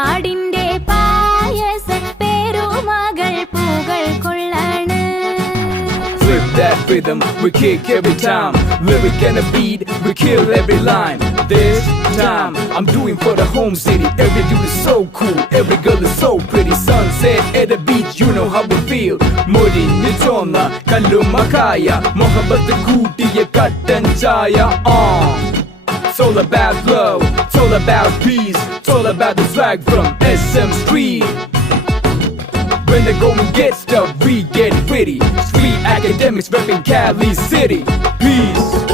നാടിന്റെ പായസ പേരുമകൾ പൂകൾ കൊള്ളാണ്. Flip that rhythm, we kick every time. Lyric and a beat, we kill every line. This time, I'm doing for the home city. Every dude is so cool, every girl is so pretty. Sunset at the beach, you know how we feel. Modi nitona, kalumakaya. Mohabbat kutiya kattan chaya. It's all about love, it's all about peace. It's all about the swag from SM Street. When the going gets tough, we get witty. Street academics repping Cali City. Peace.